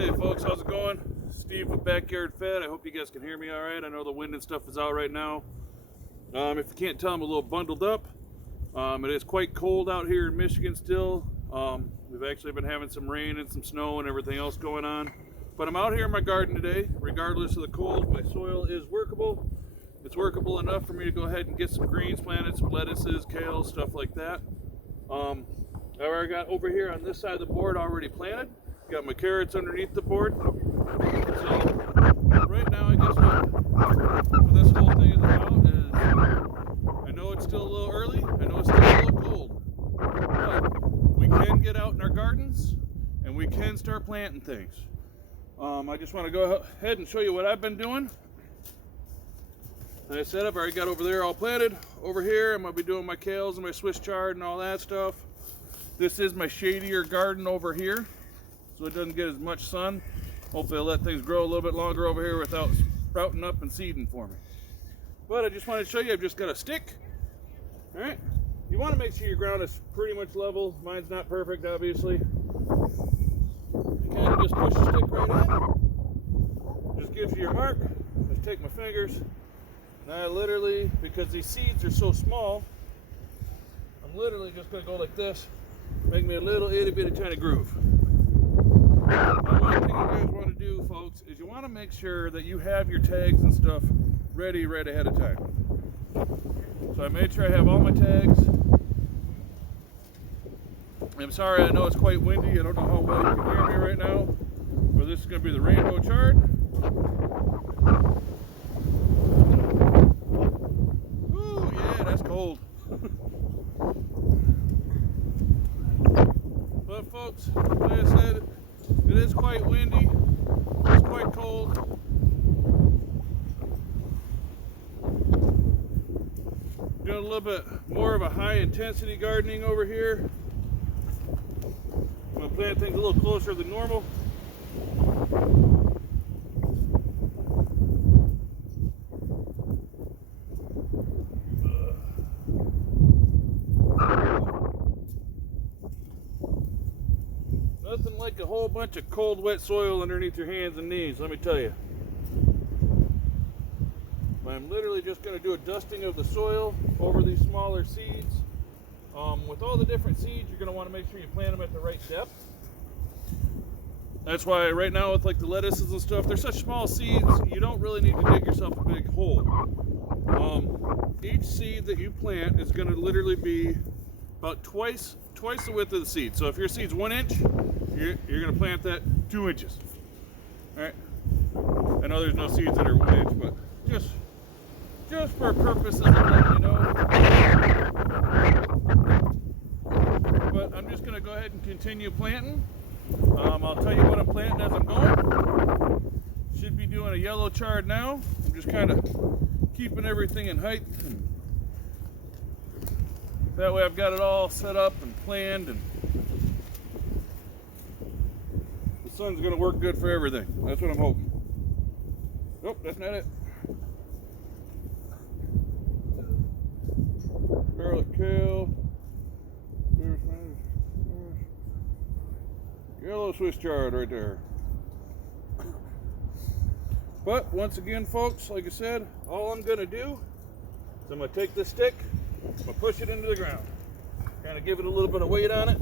Hey folks, how's it going? Steve with Backyard Fed. I hope you guys can hear me all right. I know the wind and stuff is out right now. If you can't tell, I'm a little bundled up. It is quite cold out here in Michigan still. We've actually been having some rain and some snow and everything else going on. But I'm out here in my garden today. Regardless of the cold, my soil is workable. It's workable enough for me to go ahead and get some greens planted, some lettuces, kale, stuff like that. I've already got over here on this side of the board already planted. Got my carrots underneath the board. So right now, I guess what this whole thing is about is, I know it's still a little early. I know it's still a little cold. But we can get out in our gardens and we can start planting things. I just want to go ahead and show you what I've been doing. Like I said, I've already got over there all planted. Over here, I'm going to be doing my kales and my Swiss chard and all that stuff. This is my shadier garden over here, so it doesn't get as much sun. Hopefully I'll let things grow a little bit longer over here without sprouting up and seeding for me. But I just wanted to show you, I've just got a stick. All right, you want to make sure your ground is pretty much level. Mine's not perfect, obviously. You kind of just push the stick right in. Just gives you your mark. Just take my fingers. And I literally, because these seeds are so small, I'm literally just going to go like this. Make me a little itty bitty tiny groove. Now, one thing you guys want to do, folks, is you want to make sure that you have your tags and stuff ready right ahead of time. So I made sure I have all my tags. I'm sorry, I know it's quite windy. I don't know how well you can hear me right now, but this is going to be the rainbow chard. Ooh, yeah, that's cold. But folks, like I said, it is quite windy, it's quite cold. Doing a little bit more of a high intensity gardening over here. I'm going to plant things a little closer than normal. Nothing like a whole bunch of cold, wet soil underneath your hands and knees, let me tell you. I'm literally just going to do a dusting of the soil over these smaller seeds. With all the different seeds, you're going to want to make sure you plant them at the right depth. That's why right now with like the lettuces and stuff, they're such small seeds, you don't really need to dig yourself a big hole. Each seed that you plant is going to literally be about twice the width of the seed. So if your seed's 1 inch, you're going to plant that 2 inches. All right. I know there's no seeds that are 1 inch, but just for purposes of letting you know. But I'm just going to go ahead and continue planting. I'll tell you what I'm planting as I'm going. Should be doing a yellow chard now. I'm just kind of keeping everything in height. That way I've got it all set up and planned, and the sun's going to work good for everything. That's what I'm hoping. Nope, that's not it. Garlic, kale, yellow Swiss chard right there. But once again, folks, like I said, all I'm going to do is I'm going to take this stick, I'm going to push it into the ground, kind of give it a little bit of weight on it.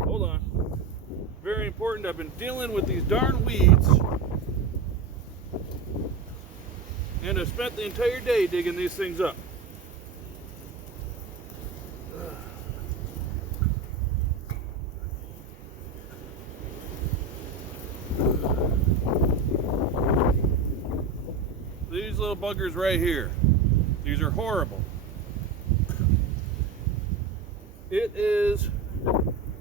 Hold on. Very important, I've been dealing with these darn weeds, and I've spent the entire day digging these things up. These little buggers right here, these are horrible. It is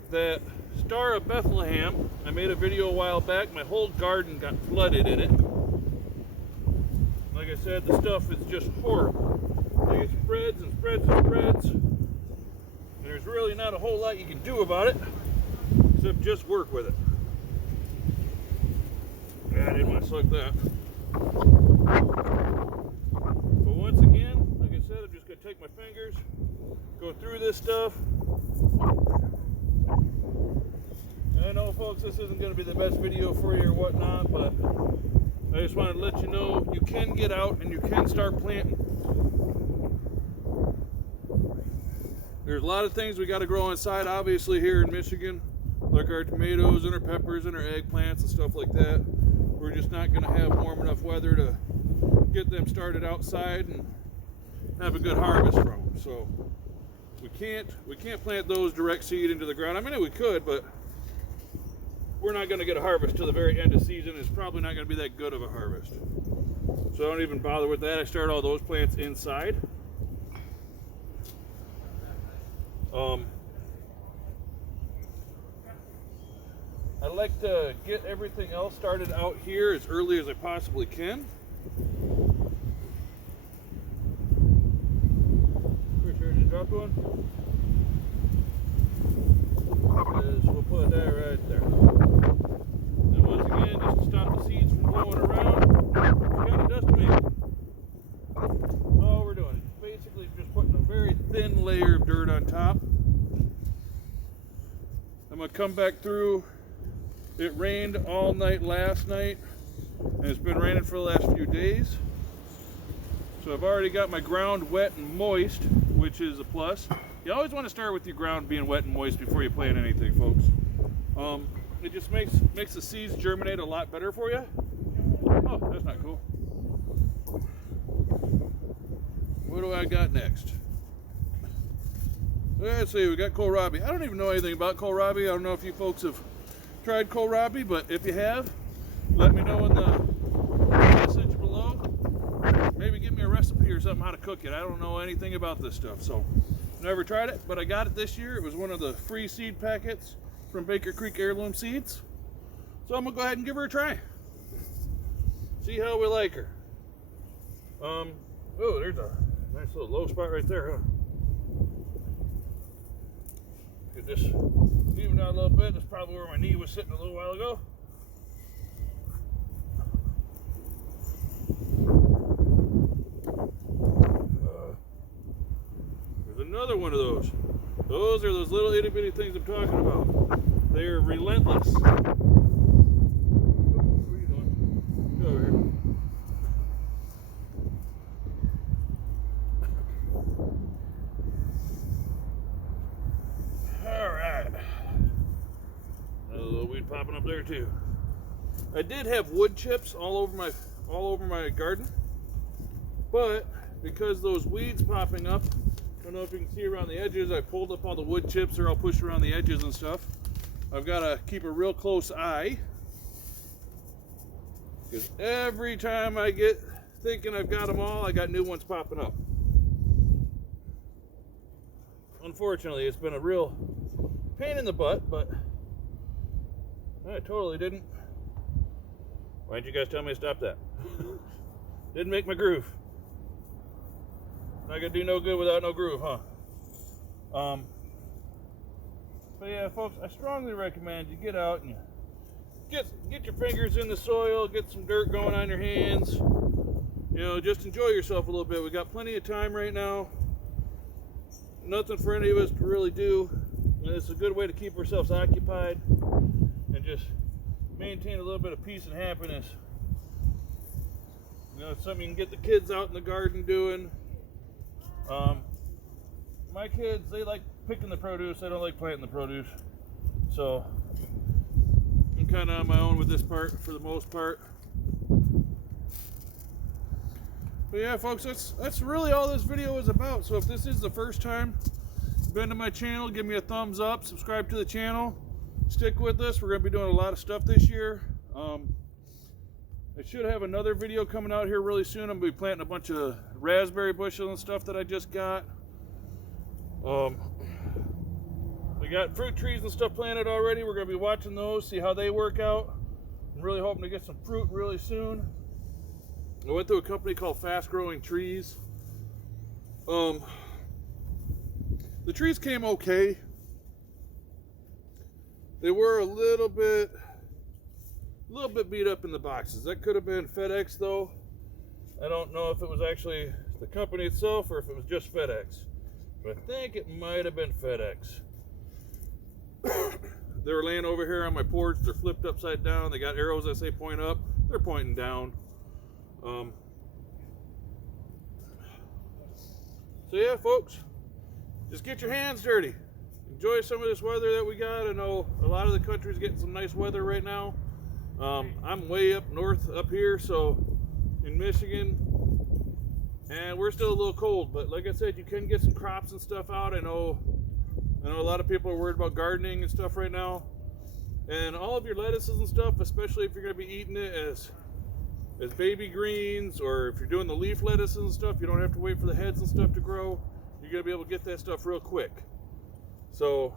that Star of Bethlehem. I made a video a while back. My whole garden got flooded in it. Like I said, the stuff is just horrible. Like it spreads and spreads and spreads. And there's really not a whole lot you can do about it, except just work with it. I didn't want to select that. But once again, like I said, I'm just going to take my fingers, go through this stuff. I know folks, this isn't going to be the best video for you or whatnot, but I just wanted to let you know you can get out and you can start planting. There's a lot of things we got to grow inside, obviously, here in Michigan, like our tomatoes and our peppers and our eggplants and stuff like that. We're just not going to have warm enough weather to get them started outside and have a good harvest from them. So we can't plant those direct seed into the ground. I mean, we could, but we're not going to get a harvest till the very end of season. It's probably not going to be that good of a harvest. So I don't even bother with that. I start all those plants inside. I like to get everything else started out here as early as I possibly can. Pretty sure you dropped one. We'll put that right there. And once again, just to stop the seeds from blowing around, it kind of does to me. All we're doing is basically just putting a very thin layer of dirt on top. I'm going to come back through. It rained all night last night, and it's been raining for the last few days. So I've already got my ground wet and moist, which is a plus. You always want to start with your ground being wet and moist before you plant anything, folks. It just makes the seeds germinate a lot better for you. Oh, that's not cool. What do I got next? Let's see, we got kohlrabi. I don't even know anything about kohlrabi. I don't know if you folks have tried kohlrabi, but if you have, let me know in the message below. Maybe give me a recipe or something how to cook it. I don't know anything about this stuff, so never tried it, but I got it this year. It was one of the free seed packets from Baker Creek Heirloom Seeds. So I'm gonna go ahead and give her a try. See how we like her. Oh, there's a nice little low spot right there, huh? Get this even out a little bit. That's probably where my knee was sitting a little while ago. There's another one of those. Those are those little itty bitty things I'm talking about. They're relentless. What are you doing? Get over here. Popping up there too. I did have wood chips all over my garden, but because those weeds popping up, I don't know if you can see around the edges, I pulled up all the wood chips, or I'll push around the edges and stuff. I've got to keep a real close eye, because every time I get thinking I've got them all, I got new ones popping up. Unfortunately, it's been a real pain in the butt, but I totally didn't. Why didn't you guys tell me to stop that? Didn't make my groove. Not gonna do no good without no groove, huh? But yeah, folks, I strongly recommend you get out and you get your fingers in the soil, get some dirt going on your hands. You know, just enjoy yourself a little bit. We got plenty of time right now. Nothing for any of us to really do. And it's a good way to keep ourselves occupied and just maintain a little bit of peace and happiness. You know, it's something you can get the kids out in the garden doing. My kids, they like picking the produce. They don't like planting the produce. So I'm kind of on my own with this part for the most part. But yeah, folks, that's really all this video is about. So if this is the first time you've been to my channel, give me a thumbs up, subscribe to the channel. Stick with us. We're going to be doing a lot of stuff this year. I should have another video coming out here really soon. I'm going to be planting a bunch of raspberry bushes and stuff that I just got. We got fruit trees and stuff planted already. We're going to be watching those, see how they work out. I'm really hoping to get some fruit really soon. I went to a company called Fast Growing Trees. The trees came okay. They were a little bit beat up in the boxes. That could have been FedEx though. I don't know if it was actually the company itself or if it was just FedEx. But I think it might have been FedEx. They're laying over here on my porch. They're flipped upside down. They got arrows that say point up. They're pointing down. So yeah, folks, just get your hands dirty. Enjoy some of this weather that we got. I know a lot of the country's getting some nice weather right now. I'm way up north up here, so in Michigan, and we're still a little cold, but like I said, you can get some crops and stuff out. I know a lot of people are worried about gardening and stuff right now, and all of your lettuces and stuff, especially if you're going to be eating it as baby greens, or if you're doing the leaf lettuces and stuff, you don't have to wait for the heads and stuff to grow. You're going to be able to get that stuff real quick. So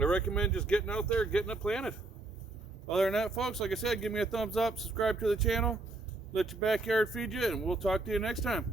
I recommend just getting out there, getting it planted. Other than that, folks, like I said, give me a thumbs up, subscribe to the channel, let your backyard feed you, and we'll talk to you next time.